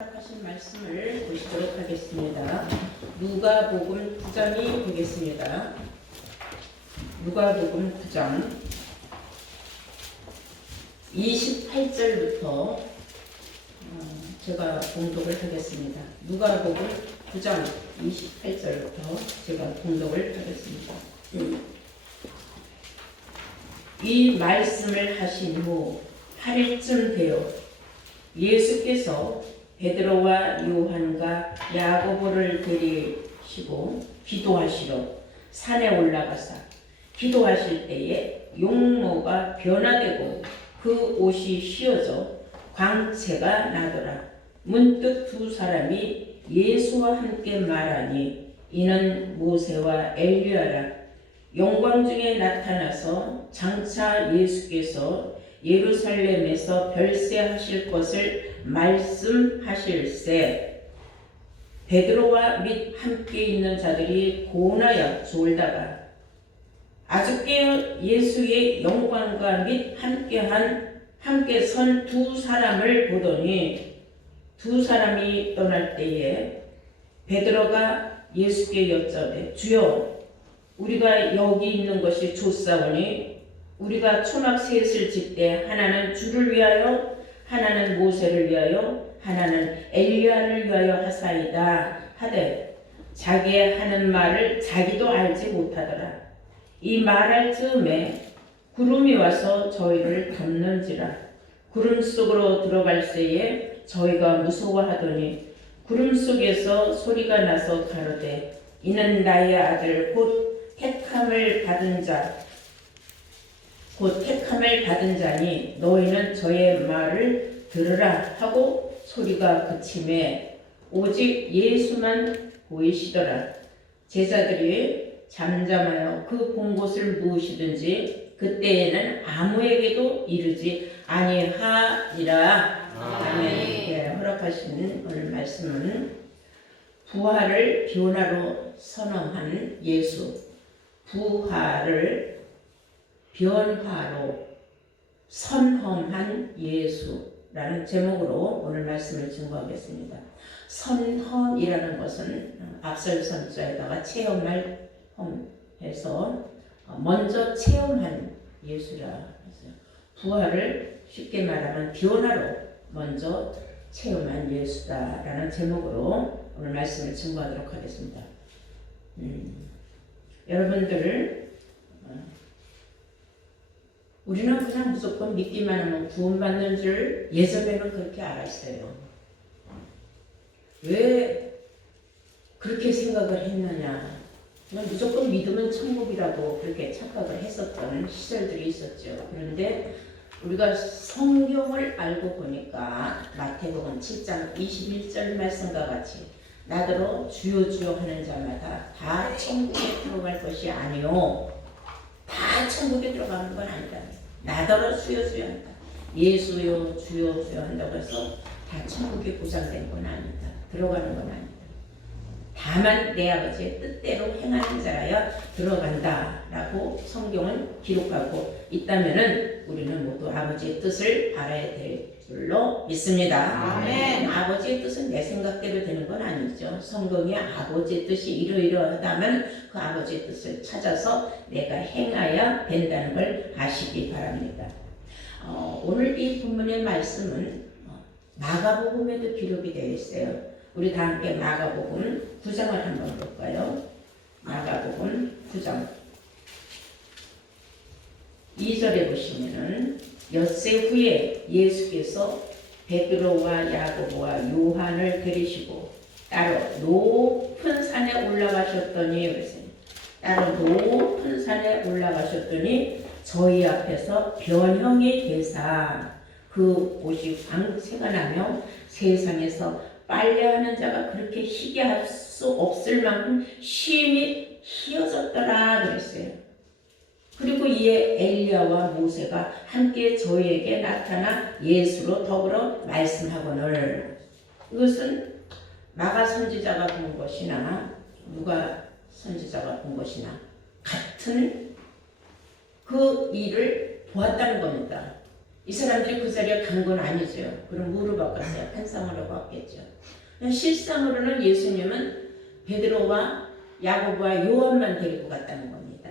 하신 말씀을 보시도록 하겠습니다. 누가복음 9장이 되겠습니다. 누가복음 9장 28절부터 제가 봉독을 하겠습니다. 누가복음 9장 28절부터 제가 봉독을 하겠습니다. 이 말씀을 하신 후 8일쯤 되어 예수께서 베드로와 요한과 야고보를 데리시고 기도하시러 산에 올라가사 기도하실 때에 용모가 변화되고 그 옷이 휘어져 광채가 나더라. 문득 두 사람이 예수와 함께 말하니 이는 모세와 엘리야라. 영광 중에 나타나서 장차 예수께서 예루살렘에서 별세하실 것을 말씀하실세. 베드로와 및 함께 있는 자들이 고나여 졸다가 아주께 예수의 영광과 및 함께 선 두 사람을 보더니 두 사람이 떠날 때에 베드로가 예수께 여쭤되 주여 우리가 여기 있는 것이 좋사오니 우리가 초막 셋을 짓되 하나는 주를 위하여 하나는 모세를 위하여 하나는 엘리야를 위하여 하사이다 하되 자기 하는 말을 자기도 알지 못하더라. 이 말할 즈음에 구름이 와서 저희를 덮는지라. 구름 속으로 들어갈 새에 저희가 무서워하더니 구름 속에서 소리가 나서 가로되 이는 나의 아들 곧 택함을 받은 자니 너희는 저의 말을 들으라 하고 소리가 그침에 오직 예수만 보이시더라. 제자들이 잠잠하여 그 본 곳을 무엇이든지 그때에는 아무에게도 이르지 아니하니라. 아멘. 네, 허락하신 오늘 말씀은 부활을 변화로 선언한 예수, 부활을 변화로 선험한 예수라는 제목으로 오늘 말씀을 증거하겠습니다. 선험이라는 것은 앞설 선자에다가 체험할 험해서 먼저 체험한 예수라 했어요. 부활을 쉽게 말하면 변화로 먼저 체험한 예수다라는 제목으로 오늘 말씀을 증거하도록 하겠습니다. 여러분들 우리는 그냥 무조건 믿기만 하면 구원받는 줄 예전에는 그렇게 알았어요. 왜 그렇게 생각을 했느냐. 그냥 무조건 믿으면 천국이라고 그렇게 착각을 했었던 시절들이 있었죠. 그런데 우리가 성경을 알고 보니까 마태복음 7장 21절 말씀과 같이 나더러 주여 주여 하는 자마다 다 천국에 들어갈 것이 아니요. 다 천국에 들어가는 건 아니다. 나더러 주여 주여 한다. 예수여 주여 주여 한다고 해서 다 천국에 보장된 건 아니다. 들어가는 건 아니다. 다만 내 아버지의 뜻대로 행하는 자라야 들어간다 라고 성경은 기록하고 있다면은 우리는 모두 아버지의 뜻을 알아야 될 줄로 믿습니다. 아멘. 아버지의 뜻은 내 생각대로 되는 건 아니죠. 성경이 아버지의 뜻이 이러이러하다면 그 아버지의 뜻을 찾아서 내가 행해야 된다는 걸 아시기 바랍니다. 오늘 이 본문의 말씀은 마가복음에도 기록이 되어 있어요. 우리 다 함께 마가복음 9장을 한번 볼까요? 마가복음 9장 2절에 보시면은 엿새 후에 예수께서 베드로와 야고보와 요한을 데리시고 따로 높은 산에 올라가셨더니 저희 앞에서 변형이 되사 그 옷이 광채가 나며 세상에서 빨래하는 자가 그렇게 희게 할 수 없을 만큼 심히 희어졌더라 그랬어요. 그리고 이에 엘리야와 모세가 함께 저희에게 나타나 예수로 더불어 말씀하거늘. 이것은 마가 선지자가 본 것이나 누가 선지자가 본 것이나 같은 그 일을 보았다는 겁니다. 이 사람들이 그 자리에 간 건 아니죠. 그럼 뭐로 바꿨어요? 환상으로 바뀌었죠. 실상으로는 예수님은 베드로와 야고보와 요한만 데리고 갔다는 겁니다.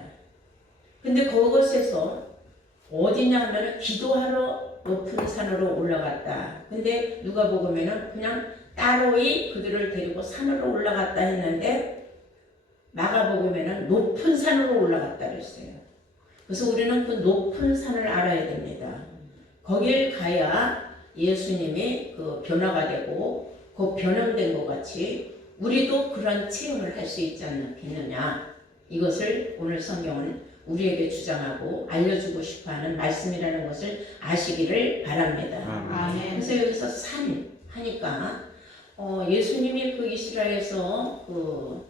근데 그곳에서 어디냐 하면 기도하러 높은 산으로 올라갔다. 근데 누가복음에는 그냥 따로이 그들을 데리고 산으로 올라갔다 했는데 마가복음에는 높은 산으로 올라갔다 그랬어요. 그래서 우리는 그 높은 산을 알아야 됩니다. 거길 가야 예수님이 그 변화가 되고 그 변형된 것 같이 우리도 그런 체험을 할 수 있지 않겠느냐. 이것을 오늘 성경은 우리에게 주장하고 알려주고 싶어하는 말씀이라는 것을 아시기를 바랍니다. 아멘. 그래서 여기서 산 하니까 예수님이 그 이스라엘에서 그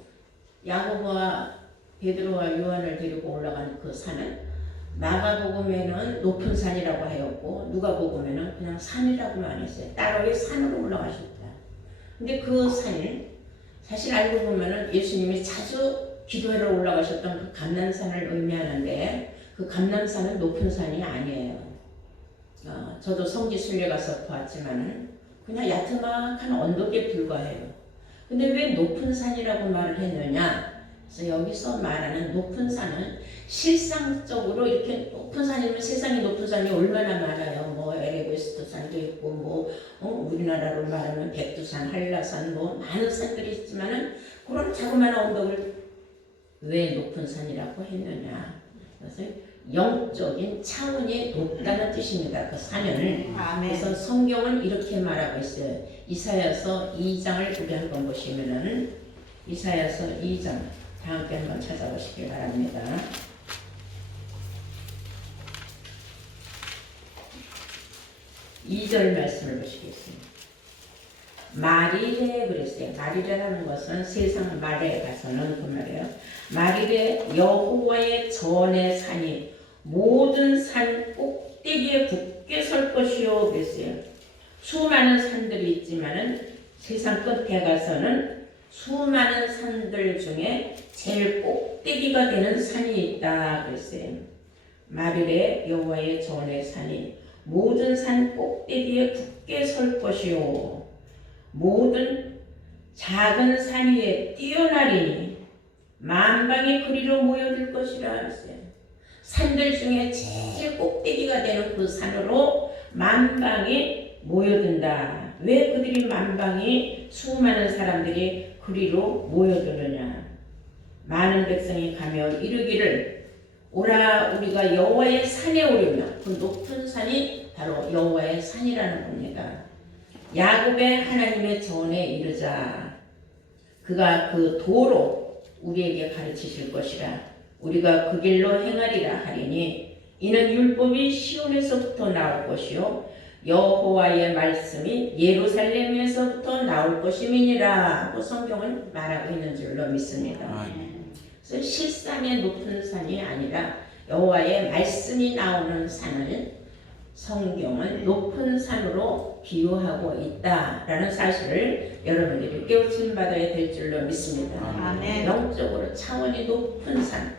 야고보와 베드로와 요한을 데리고 올라간 그 산은 마가복음에는 높은 산이라고 하였고 누가복음에는 그냥 산이라고만 했어요. 따로의 산으로 올라가셨다. 근데 그 산을 사실 알고 보면은 예수님이 자주 기도하러 올라가셨던 그 감람산을 의미하는데 그 감람산은 높은 산이 아니에요. 저도 성지 순례 가서 보았지만은 그냥 야트막한 언덕에 불과해요. 근데 왜 높은 산이라고 말을 했느냐? 그래서 여기서 말하는 높은 산은 실상적으로 이렇게 높은 산이면 세상에 높은 산이 얼마나 많아요. 뭐 에베레스트 산도 있고 뭐 우리나라로 말하면 백두산, 한라산 뭐 많은 산들이 있지만은 그런 자그마한 언덕을 왜 높은 산이라고 했느냐? 그래서 영적인 차원이 높다는 뜻입니다. 그 산을. 아멘. 그래서 성경은 이렇게 말하고 있어요. 이사야서 2장을 우리 한번 보시면은 이사야서 2장 다 함께 한번 찾아보시기 바랍니다. 2절 말씀을 보시겠습니다. 마리레 그랬어요. 마리레라는 것은 세상 말에 가서는 그 말이에요. 마리레 여호와의 전의 산이 모든 산 꼭대기에 굳게 설 것이요 그랬어요. 수많은 산들이 있지만은 세상 끝에 가서는 수많은 산들 중에 제일 꼭대기가 되는 산이 있다 그랬어요. 마리레 여호와의 전의 산이 모든 산 꼭대기에 굳게 설 것이요 모든 작은 산 위에 뛰어나리니 만방의 그리로 모여들 것이라 했어요. 산들 중에 제일 꼭대기가 되는 그 산으로 만방이 모여든다. 왜 그들이 만방이 수많은 사람들이 그리로 모여드느냐. 많은 백성이 가며 이르기를 오라 우리가 여호와의 산에 오르며 그 높은 산이 바로 여호와의 산이라는 겁니다. 야곱의 하나님의 전에 이르자 그가 그 도로 우리에게 가르치실 것이라 우리가 그 길로 행하리라 하리니 이는 율법이 시온에서부터 나올 것이요 여호와의 말씀이 예루살렘에서부터 나올 것임이니라 하고 성경은 말하고 있는 줄로 믿습니다. 그래서 실상의 높은 산이 아니라 여호와의 말씀이 나오는 산을 성경은 높은 산으로 비유하고 있다라는 사실을 여러분들이 깨우침 받아야 될 줄로 믿습니다. 아멘. 영적으로 차원이 높은 산,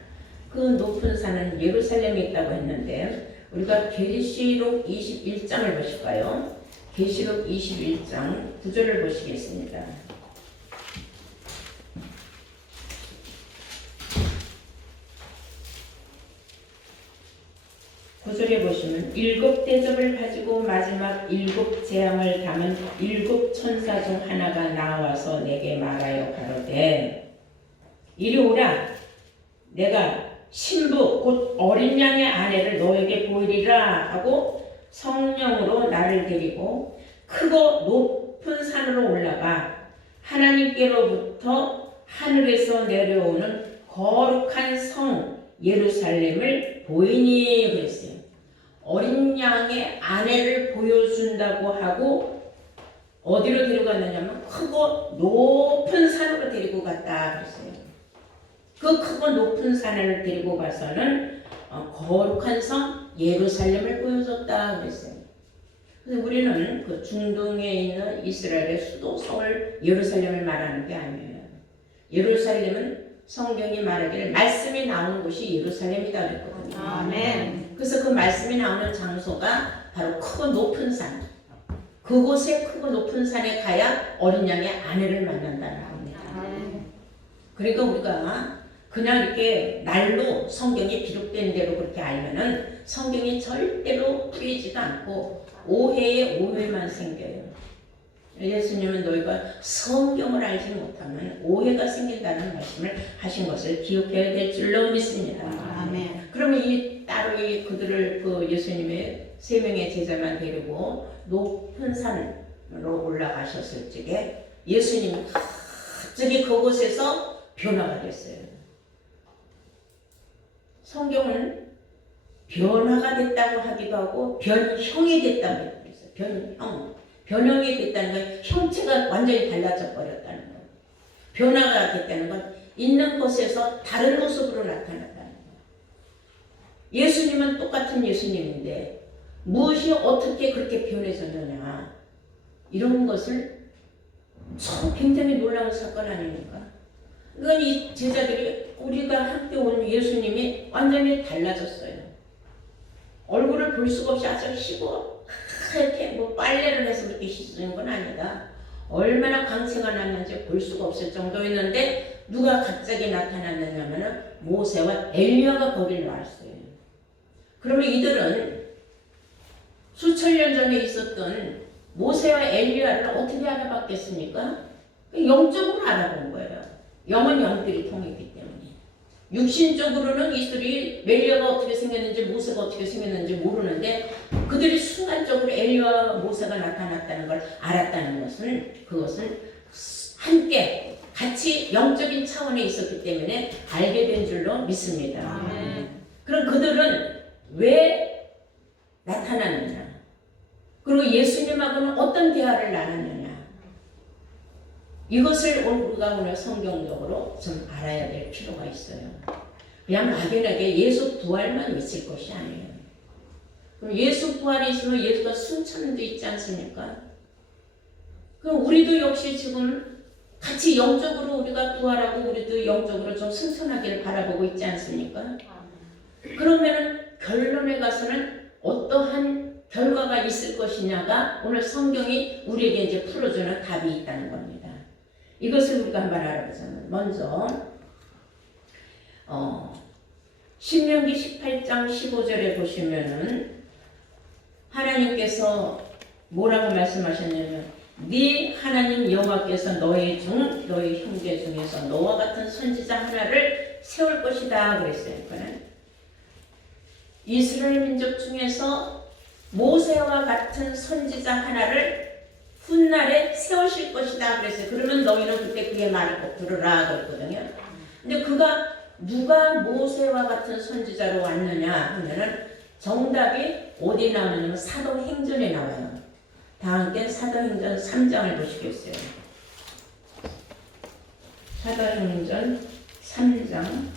그 높은 산은 예루살렘에 있다고 했는데 우리가 계시록 21장을 보실까요? 계시록 21장 9절을 보시겠습니다. 9절에 보시면 일곱 대접을 가지고 마지막 일곱 재앙을 담은 일곱 천사 중 하나가 나와서 내게 말하여 가로되 이리 오라 내가 신부 곧 어린 양의 아내를 너에게 보이리라 하고 성령으로 나를 데리고 크고 높은 산으로 올라가 하나님께로부터 하늘에서 내려오는 거룩한 성 예루살렘을 보이니 그랬어요. 어린 양의 아내를 보여준다고 하고 어디로 데려갔느냐면 크고 높은 산으로 데리고 갔다 그랬어요. 그 크고 높은 산을 데리고 가서는 거룩한 성 예루살렘을 보여줬다 그랬어요. 그래서 우리는 그 중동에 있는 이스라엘의 수도 성을 예루살렘을 말하는 게 아니에요. 예루살렘은 성경이 말하기를 말씀이 나오는 곳이 예루살렘이다 그랬거든요. 아멘. 그래서 그 말씀이 나오는 장소가 바로 크고 높은 산, 그곳에 크고 높은 산에 가야 어린 양의 아내를 만난다는 겁니다. 그러니까 우리가 그냥 이렇게 날로 성경이 기록된 대로 그렇게 알면은 성경이 절대로 풀리지도 않고 오해에 오해만 생겨요. 예수님은 너희가 성경을 알지 못하면 오해가 생긴다는 말씀을 하신 것을 기억해야 될 줄로 믿습니다. 아멘. 그러면 이 따로 그들을 예수님의 3명의 제자만 데리고 높은 산으로 올라가셨을 적에 예수님이 갑자기 그곳에서 변화가 됐어요. 성경은 변화가 됐다고 하기도 하고 변형이 됐다고 했어요. 변형이 됐다는 건 형체가 완전히 달라져 버렸다는 거예요. 변화가 됐다는 건 있는 곳에서 다른 모습으로 나타났다는 거예요. 예수님은 똑같은 예수님인데 무엇이 어떻게 그렇게 변해졌느냐, 이런 것을 굉장히 놀라운 사건 아닙니까? 그건 이 제자들이 우리가 함께 온 예수님이 완전히 달라졌어요. 얼굴을 볼 수가 없이 아주 희고 이렇게 빨래를 해서 그렇게 씻는 건 아니다. 얼마나 광채가 났는지 볼 수가 없을 정도였는데 누가 갑자기 나타났느냐면은 모세와 엘리야가 거기를 나왔어요. 그러면 이들은 수천 년 전에 있었던 모세와 엘리야를 어떻게 알아봤겠습니까? 영적으로 알아본 거예요. 영은 영들이 통했기 때문에. 육신적으로는 이들이 엘리야가 어떻게 생겼는지 모세가 어떻게 생겼는지 모르는데 그들이 순간적으로 엘리야와 모세가 나타났다는 걸 알았다는 것은, 그것은 함께 같이 영적인 차원에 있었기 때문에 알게 된 줄로 믿습니다. 그럼 그들은 왜 나타났느냐, 그리고 예수님하고는 어떤 대화를 나눴느냐, 이것을 우리가 오늘 성경적으로 좀 알아야 될 필요가 있어요. 그냥 막연하게 예수 부활만 있을 것이 아니에요. 그럼 예수 부활이 있으면 예수가 순천도 있지 않습니까? 그럼 우리도 역시 지금 같이 영적으로 우리가 부활하고 우리도 영적으로 좀 승천하기를 바라보고 있지 않습니까? 그러면 결론에 가서는 어떠한 결과가 있을 것이냐가 오늘 성경이 우리에게 이제 풀어주는 답이 있다는 겁니다. 이것을 우리가 한번 알아보자면, 먼저 신명기 18장 15절에 보시면은 하나님께서 뭐라고 말씀하셨냐면, 네 하나님 여호와께서 너희 형제 중에서 너와 같은 선지자 하나를 세울 것이다 그랬어요. 그러니까 이스라엘 민족 중에서 모세와 같은 선지자 하나를 훗날에 세우실 것이다 그랬어요. 그러면 너희는 그때 그의 말을 꼭 들으라 그랬거든요. 근데 누가 모세와 같은 선지자로 왔느냐 하면은 정답이 어디 나오냐면 사도행전에 나와요. 다 함께 사도행전 3장을 보시겠어요. 사도행전 3장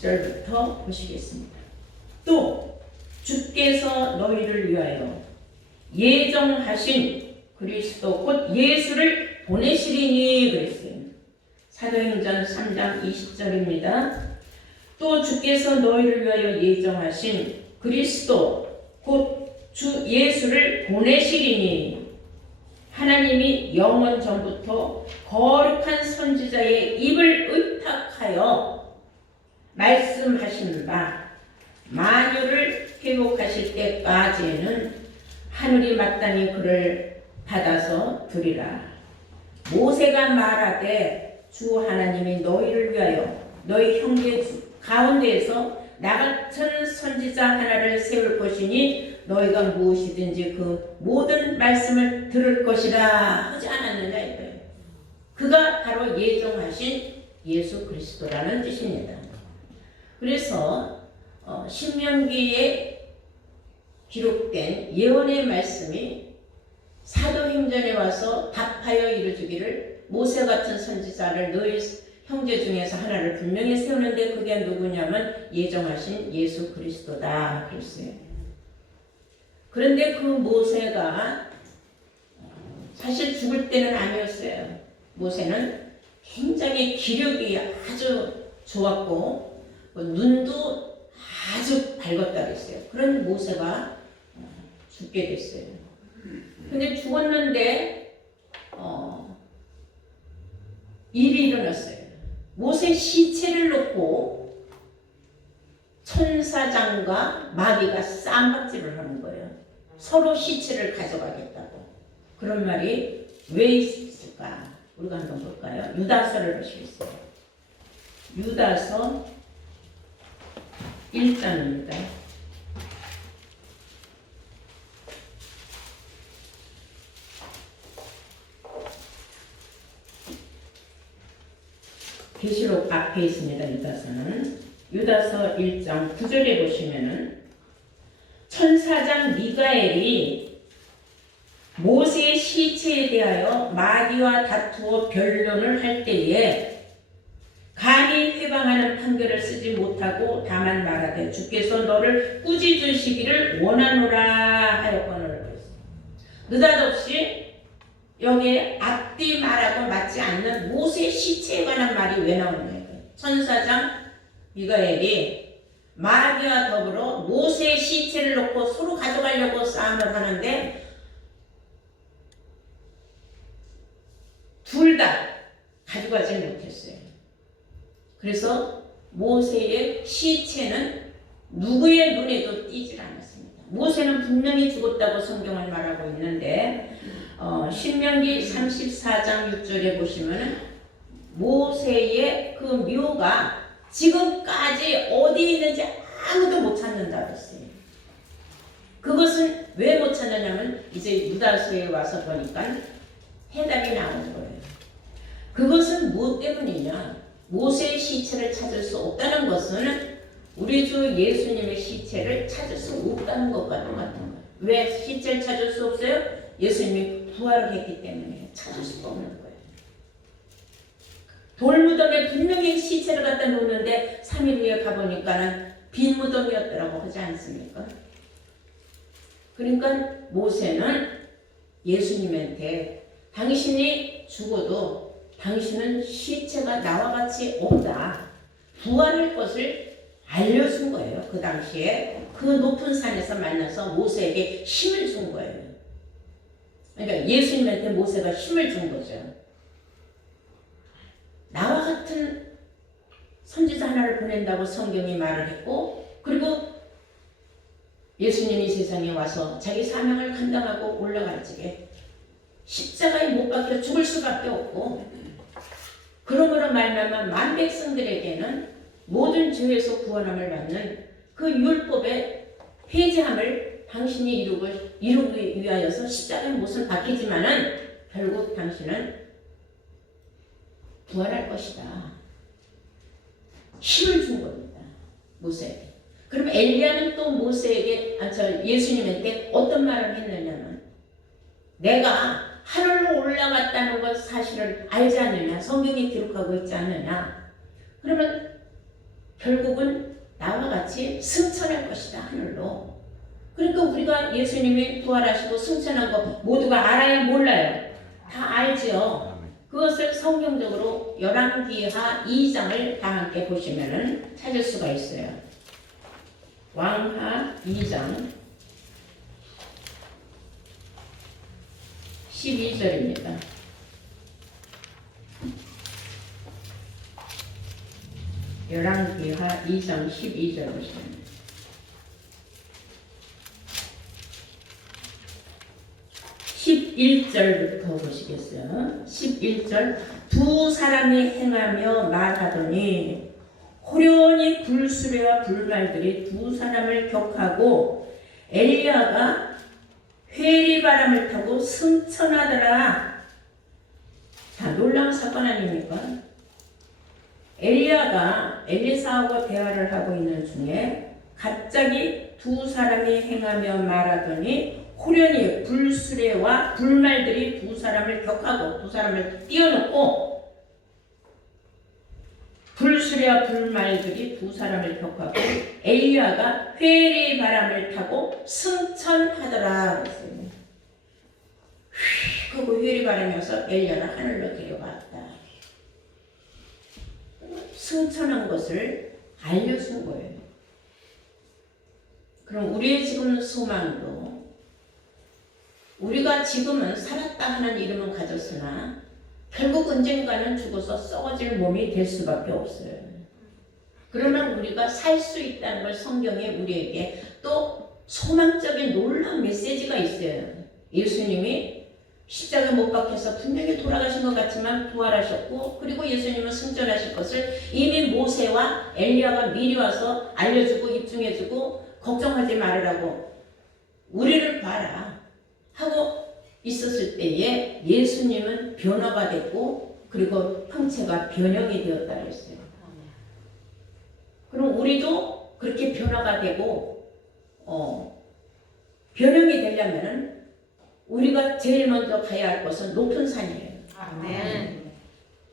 20절부터 보시겠습니다. 또 주께서 너희를 위하여 예정하신 그리스도 곧 예수를 보내시리니 그랬어요. 사도행전 3장 20절입니다. 또 주께서 너희를 위하여 예정하신 그리스도 곧 주 예수를 보내시리니 하나님이 영원 전부터 거룩한 선지자의 입을 의탁하여 말씀하신 바 만유를 회복하실 때까지는 하늘이 마땅히 그를 받아서 두리라. 모세가 말하되 주 하나님이 너희를 위하여 너희 형제 가운데에서 나 같은 선지자 하나를 세울 것이니 너희가 무엇이든지 그 모든 말씀을 들을 것이라 하지 않았느냐 이거예요. 그가 바로 예정하신 예수 그리스도라는 뜻입니다. 그래서 신명기에 기록된 예언의 말씀이 사도행전에 와서 답하여 이루어지기를 모세 같은 선지자를 너희 형제 중에서 하나를 분명히 세우는데 그게 누구냐면 예정하신 예수 그리스도다 그랬어요. 그런데 그 모세가 사실 죽을 때는 아니었어요. 모세는 굉장히 기력이 아주 좋았고 눈도 아주 밝았다 그랬어요. 그런 모세가 죽게 됐어요. 근데 죽었는데 일이 일어났어요. 모세 시체를 놓고 천사장과 마귀가 쌈박질을 하는 거예요. 서로 시체를 가져가겠다고. 그런 말이 왜 있을까? 우리가 한번 볼까요? 유다서를 보시겠어요. 유다서 1장입니다. 계시록 앞에 있습니다. 유다서는. 유다서 1장 9절에 보시면은 천사장 미가엘이 모세의 시체에 대하여 마귀와 다투어 변론을 할 때에 감히 회방하는 판결을 쓰지 못하고 다만 말하되 주께서 너를 꾸짖으시기를 원하노라 하였거늘. 느닷없이 여기에 앞뒤 말하고 맞지 않는 모세의 시체에 관한 말이 왜 나오느냐. 천사장 미가엘이 마귀와 더불어 모세의 시체를 놓고 서로 가져가려고 싸움을 하는데 둘 다 가져가지 못했어요. 그래서 모세의 시체는 누구의 눈에도 띄질 않았습니다. 모세는 분명히 죽었다고 성경을 말하고 있는데 신명기 34장 6절에 보시면 모세의 그 묘가 지금까지 어디 있는지 아무도 못 찾는다고 했어요. 그것은 왜 못 찾느냐면 이제 유다서에 와서 보니까 해답이 나오는 거예요. 그것은 무엇 때문이냐? 모세의 시체를 찾을 수 없다는 것은 우리 주 예수님의 시체를 찾을 수 없다는 것과 똑같은 거예요. 왜 시체를 찾을 수 없어요? 예수님이 부활을 했기 때문에 찾을 수가 없는 거예요. 돌무덤에 분명히 시체를 갖다 놓는데 3일 후에 가보니까는 빈 무덤이었더라고 하지 않습니까? 그러니까 모세는 예수님한테 당신이 죽어도 당신은 시체가 나와 같이 없다. 부활할 것을 알려준 거예요. 그 당시에 그 높은 산에서 만나서 모세에게 힘을 준 거예요. 그러니까 예수님한테 모세가 힘을 준 거죠. 나와 같은 선지자 하나를 보낸다고 성경이 말을 했고, 그리고 예수님이 세상에 와서 자기 사명을 감당하고 올라갈 적에 십자가에 못 박혀 죽을 수밖에 없고, 그러므로 말미암아 만 백성들에게는 모든 죄에서 구원함을 받는 그 율법의 폐지함을 당신이 이루기 위하여서 십자가의 못을 박히지만은 결국 당신은 부활할 것이다. 힘을 준 겁니다. 모세에게. 그럼 엘리야는 또 모세에게, 예수님한테 어떤 말을 했느냐면, 내가 하늘로 올라갔다는 것 사실을 알지 않느냐? 성경이 기록하고 있지 않느냐? 그러면 결국은 나와 같이 승천할 것이다, 하늘로. 그러니까 우리가 예수님이 부활하시고 승천한 거 모두가 알아야 몰라요? 다 알죠. 그것을 성경적으로 열왕기하 2장을 다 함께 보시면은 찾을 수가 있어요. 왕하 2장 12절입니다. 열왕기하 2장 12절 보시면 11절부터 보시겠어요. 11절 두 사람이 행하며 말하더니 호련히 불수레와 불말들이 두 사람을 격하고 엘리야가 회리바람을 타고 승천하더라. 자, 놀라운 사건 아닙니까? 엘리야가 엘리사하고 대화를 하고 있는 중에 갑자기 두 사람이 행하며 말하더니 호련히 불수레와 불말들이 두 사람을 격하고 두 사람을 띄워놓고 불수레와 불말들이 두 사람을 격하고 엘리야가 회리 바람을 타고 승천하더라. 휙 하고 회리 바람이 와서 엘리야를 하늘로 데려갔다. 승천한 것을 알려준 거예요. 그럼 우리의 지금 소망도 우리가 지금은 살았다 하는 이름은 가졌으나 결국 언젠가는 죽어서 썩어질 몸이 될 수밖에 없어요. 그러나 우리가 살 수 있다는 걸 성경에 우리에게 또 소망적인 놀라운 메시지가 있어요. 예수님이 십자가에 못 박혀서 분명히 돌아가신 것 같지만 부활하셨고, 그리고 예수님은 승천하실 것을 이미 모세와 엘리야가 미리 와서 알려주고 입증해주고 걱정하지 말으라고 우리를 봐라 하고 있었을 때에 예수님은 변화가 됐고 그리고 형체가 변형이 되었다 그랬어요. 그럼 우리도 그렇게 변화가 되고 변형이 되려면은 우리가 제일 먼저 가야 할 것은 높은 산이에요. 아멘.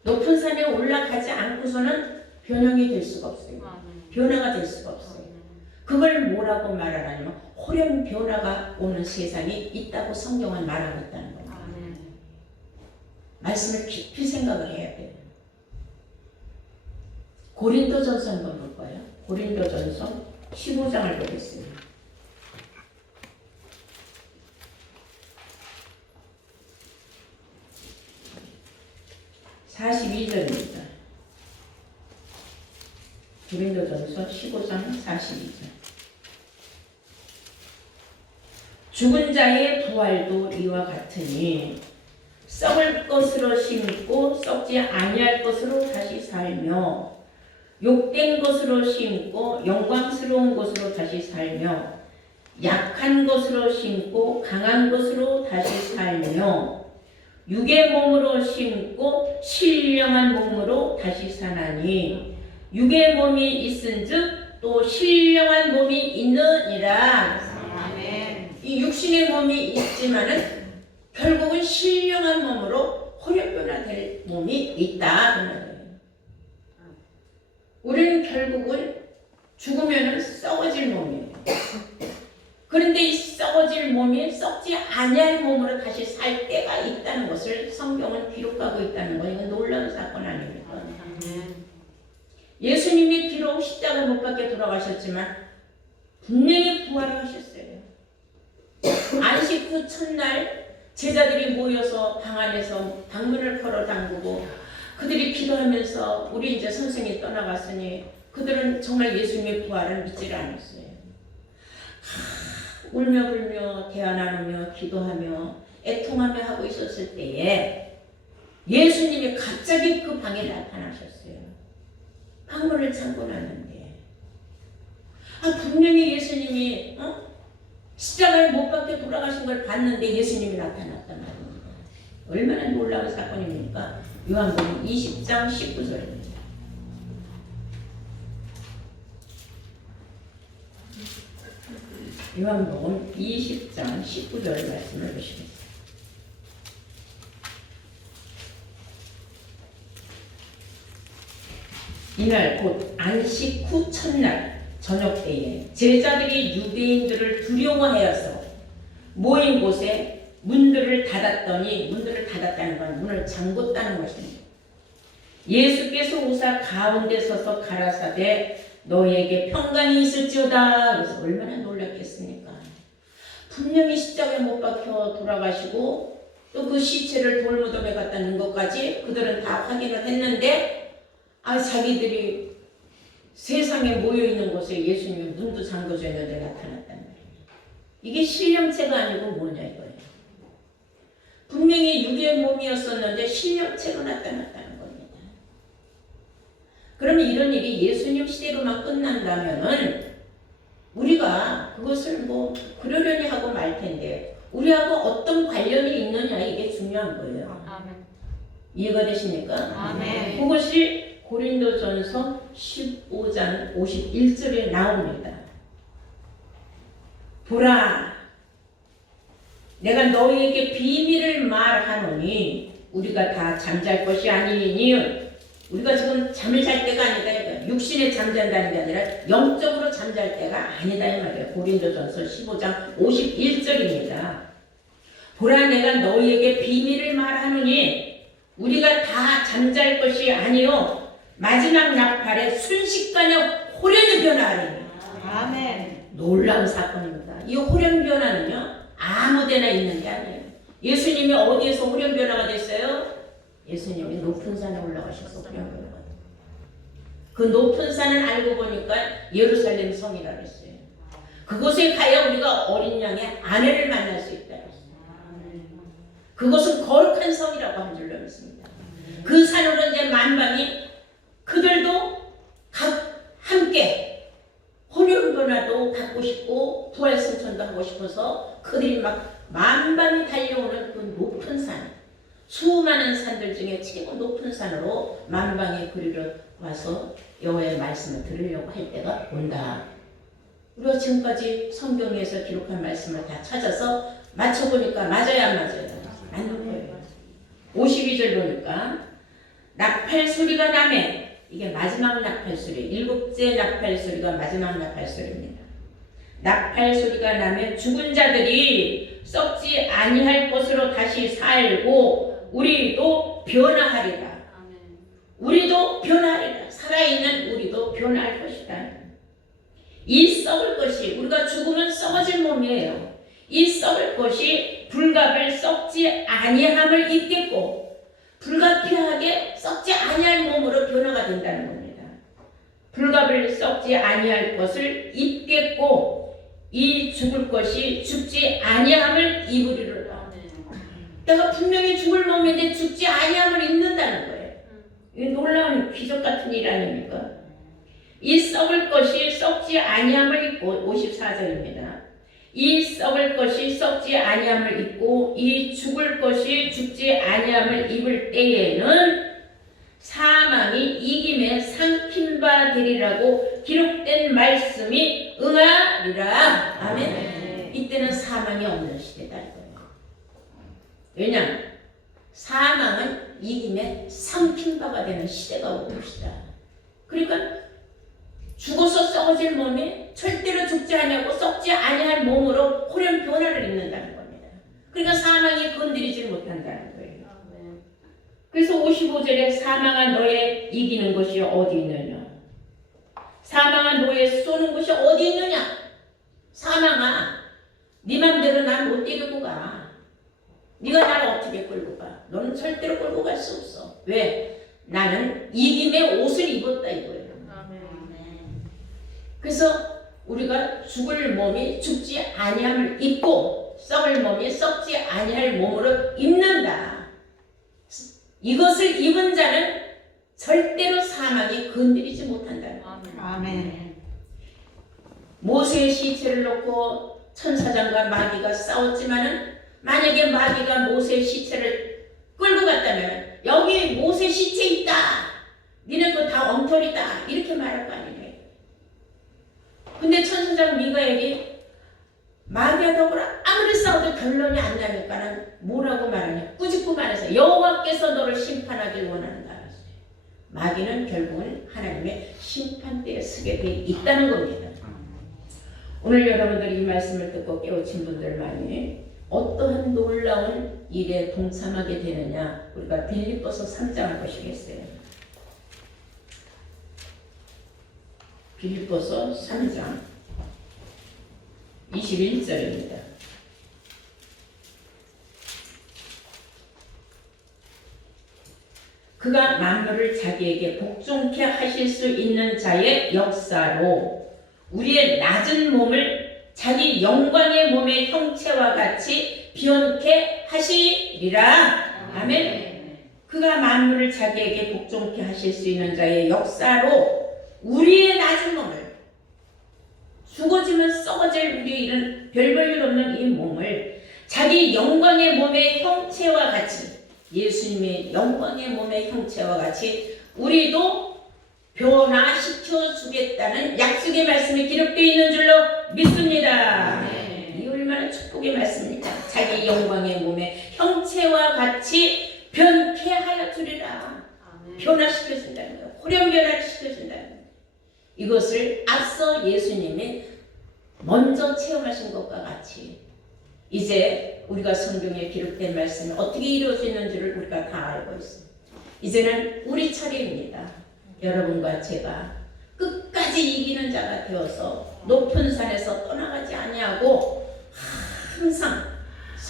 높은 산에 올라가지 않고서는 변형이 될 수가 없어요. 변화가 될 수가 없어요. 그걸 뭐라고 말하냐면 호련 변화가 오는 세상이 있다고 성경은 말하고 있다는 거예요. 말씀을 깊이 생각을 해야 돼요. 고린도전서 한번 볼까요? 고린도전서 15장을 보겠습니다. 42절입니다. 고린도전서 15장 42절. 죽은 자의 부활도 이와 같으니 썩을 것으로 심고 썩지 아니할 것으로 다시 살며 욕된 것으로 심고 영광스러운 것으로 다시 살며 약한 것으로 심고 강한 것으로 다시 살며 육의 몸으로 심고 신령한 몸으로 다시 사나니 육의 몸이 있은즉 또 신령한 몸이 있느니라. 아멘. 이 육신의 몸이 있지만은 결국은 신령한 몸으로 호련변화될 몸이 있다 그 말이에요. 우리는 결국은 죽으면은 썩어질 몸이에요. 그런데 이 썩어질 몸이 썩지 아니할 몸으로 다시 살 때가 있다는 것을 성경은 기록하고 있다는 거, 이건 놀라운 사건 아닙니까? 예수님이 비록 십자가 못 박혀 돌아가셨지만 분명히 부활하셨어요. 안식 후 첫날 제자들이 모여서 방 안에서 방문을 걸어 잠그고 그들이 기도하면서 우리 이제 선생이 떠나갔으니 그들은 정말 예수님의 부활을 믿지 않았어요. 울며 불며 대화 나누며 기도하며 애통하며 하고 있었을 때에 예수님이 갑자기 그 방에 나타나셨어요. 방문을 잠궈 놨는데 분명히 예수님이 십자가에 못 박혀 돌아가신 걸 봤는데 예수님이 나타났단 말입니다. 얼마나 놀라운 사건입니까? 요한복음 20장 19절입니다. 요한복음 20장 19절 말씀을 보시겠습니다. 이날 곧 안식 후 첫날 저녁 때에 제자들이 유대인들을 두려워하여서 모인 곳에 문들을 닫았더니, 문들을 닫았다는 건 문을 잠궜다는 것입니다. 예수께서 오사 가운데 서서 가라사대 너희에게 평강이 있을지어다. 그래서 얼마나 놀랐겠습니까? 분명히 십자가에 못 박혀 돌아가시고 또 그 시체를 돌무덤에 갖다 놓은 것까지 그들은 다 확인을 했는데 자기들이 세상에 모여있는 곳에 예수님이 문도 잠궈져 있는데 나타났단 말이에요. 이게 신령체가 아니고 뭐냐 이거예요. 분명히 육의 몸이었었는데 신령체로 나타났다는 겁니다. 그러면 이런 일이 예수님 시대로만 끝난다면은 우리가 그것을 뭐 그러려니 하고 말 텐데 우리하고 어떤 관련이 있느냐 이게 중요한 거예요. 아멘. 이해가 되십니까? 아멘. 그것이 고린도전서 15장 51절에 나옵니다. 보라, 내가 너희에게 비밀을 말하노니 우리가 다 잠잘 것이 아니니, 우리가 지금 잠을 잘 때가 아니다. 육신에 잠잔다는 게 아니라 영적으로 잠잘 때가 아니다 이 말이에요. 고린도전서 15장 51절입니다. 보라, 내가 너희에게 비밀을 말하노니 우리가 다 잠잘 것이 아니요 마지막 나팔에 순식간에 호련히 변화하리니. 아멘. 놀라운 사건입니다. 이 호련 변화는요, 아무데나 있는 게 아니에요. 예수님이 어디에서 호련 변화가 됐어요? 예수님이 높은 산에 올라가셔서 호련 변화가 됐어요. 그 높은 산을 알고 보니까 예루살렘 성이라고 했어요. 그곳에 가야 우리가 어린 양의 아내를 만날 수 있다고 했어요. 그것은 거룩한 성이라고 한 줄로 믿습니다. 그 산으로 이제 만방이 그들도 함께 호련변화도 갖고 싶고 부활승천도 하고 싶어서 그들이 막 만방이 달려오는 그 높은 산, 수많은 산들 중에 최고 높은 산으로 만방에 그리러 와서 여호와의 말씀을 들으려고 할 때가 온다. 우리가 지금까지 성경에서 기록한 말씀을 다 찾아서 맞춰보니까 맞아요, 안 맞아요? 맞는 거예요. 52절 보니까 나팔 소리가 나매, 이게 마지막 나팔 소리, 7째 나팔 소리가 마지막 나팔 소리입니다. 나팔 소리가 나면 죽은 자들이 썩지 아니할 것으로 다시 살고 우리도 변화하리라. 우리도 변화하리라. 살아있는 우리도 변화할 것이다. 이 썩을 것이, 우리가 죽으면 썩어질 몸이에요. 이 썩을 것이 불갑을 썩지 아니함을 입겠고 불가피하게 썩지 아니할 몸으로 변화가 된다는 겁니다. 불갑을 썩지 아니할 것을 입겠고 이 죽을 것이 죽지 아니함을 입으리로다. 내가 분명히 죽을 몸인데 죽지 아니함을 입는다는 거예요. 이 놀라운 기적 같은 일 아닙니까? 이 썩을 것이 썩지 아니함을 입고 54절입니다. 이 썩을 것이 썩지 아니함을 입고 이 죽을 것이 죽지 아니함을 입을 때에는 사망이 이김에 삼킨 바 되리라고 기록된 말씀이 응하리라. 아멘. 이때는 사망이 없는 시대다 이거예요. 왜냐? 사망은 이김에 삼킨 바가 되는 시대가 올 것이다. 그러니까 죽어서 썩어질 몸에 절대로 죽지 아니하고 썩지 아니할 몸으로 호련 변화를 입는다는 겁니다. 그러니까 사망이 건드리지 못한다는 거예요. 그래서 55절에 사망아 너의 이기는 것이 어디 있느냐? 사망아 너의 쏘는 것이 어디 있느냐? 사망아 네 맘대로 난 못 데리고 가. 네가 나를 어떻게 끌고 가? 너는 절대로 끌고 갈 수 없어. 왜? 나는 이김의 옷을 입었다 이거예요. 그래서 우리가 죽을 몸이 죽지 아니함을 입고 썩을 몸이 썩지 아니할 몸으로 입는다. 이것을 입은 자는 절대로 사망이 건드리지 못한다. 아멘. 모세의 시체를 놓고 천사장과 마귀가 싸웠지만은 만약에 마귀가 모세의 시체를 끌고 갔다면 여기 모세 시체 있다. 니네 거 다 엉터리다. 이렇게 말할 거 아니에요. 근데 천사장 미가엘이 마귀와 더불어 아무리 싸워도 결론이 안 나니까는 뭐라고 말하냐? 꾸짖고 말해서 여호와께서 너를 심판하길 원한다. 마귀는 결국은 하나님의 심판대에 서게 돼 있다는 겁니다. 오늘 여러분들이 이 말씀을 듣고 깨우친 분들만이 어떠한 놀라운 일에 동참하게 되느냐? 우리가 빌립보서 3장을 보시겠어요? 빌립보서 3장 21절입니다. 그가 만물을 자기에게 복종케 하실 수 있는 자의 역사로 우리의 낮은 몸을 자기 영광의 몸의 형체와 같이 변케 하시리라. 아멘. 그가 만물을 자기에게 복종케 하실 수 있는 자의 역사로 우리의 낮은 몸을, 죽어지면 썩어질 우리 이런 별 볼 일 없는 이 몸을 자기 영광의 몸의 형체와 같이, 예수님의 영광의 몸의 형체와 같이 우리도 변화시켜 주겠다는 약속의 말씀이 기록되어 있는 줄로 믿습니다. 이 얼마나 축복의 말씀입니까? 자기 영광의 몸의 형체와 같이 변케 하여 주리라. 변화시켜 준다는 거예요. 호련 변화를 시켜준다는 거예요. 이것을 앞서 예수님이 먼저 체험하신 것과 같이 이제 우리가 성경에 기록된 말씀이 어떻게 이루어지는지를 우리가 다 알고 있습니다. 이제는 우리 차례입니다. 여러분과 제가 끝까지 이기는 자가 되어서 높은 산에서 떠나가지 아니하고 항상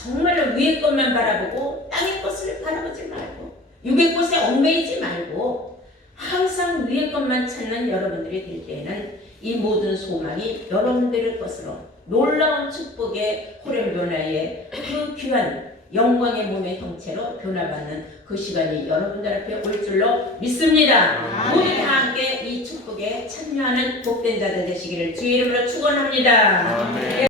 정말로 위의 것만 바라보고 땅의 것을 바라보지 말고 육의 것에 얽매이지 말고 항상 위의 것만 찾는 여러분들이 될 때에는 이 모든 소망이 여러분들의 것으로 놀라운 축복의 호렘 변화의 그 귀한 영광의 몸의 형체로 변화받는 그 시간이 여러분들 앞에 올 줄로 믿습니다. 모두 다 함께 이 축복에 참여하는 복된 자들 되시기를 주의 이름으로 축원합니다.